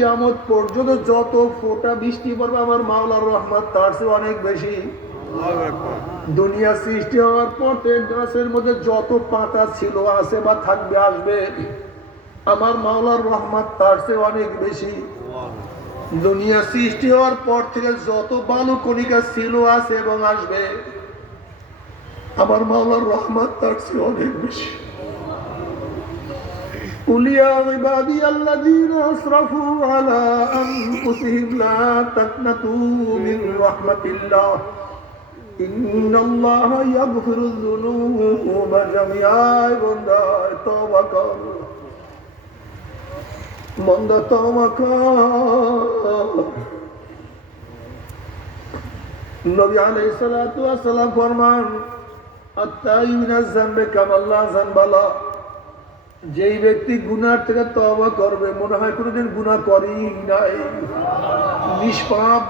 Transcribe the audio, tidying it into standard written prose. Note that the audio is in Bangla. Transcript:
কিয়ামত পর্যন্ত যত ফোঁটা বৃষ্টি পড়বে আমার মাওলার রহমত তার চেয়ে অনেক বেশি। দুনিয়া সৃষ্টি হওয়ার পর গাছের মধ্যে যত পাতা ছিল, আছে বা থাকবে, আসবে, আমার মাওলার রহমত তার চেয়ে অনেক বেশি। দুনিয়া সৃষ্টি হওয়ার পর থেকে যত বালু কণিকা ছিল, আছে এবং আসবে, আমার মাওলার রহমত তার চেয়ে অনেক বেশি। قل يا عبادي الذين أسرفوا على أنفسهم لا تقنطوا من رحمة الله إن الله يغفر الذنوب جميعا بندا توبة কর বন্দা তওবা কর। নবী আলাইহিস সালাতু ওয়াস সালাম ফরমান আত-তাইব মিনাজ যামবি কামাল্লা যানবালা, যেই ব্যক্তি গুনাহ থেকে তওবা করবে মনে হয় কোনোদিন গুনাহ করেই নাই, নিষ্পাপ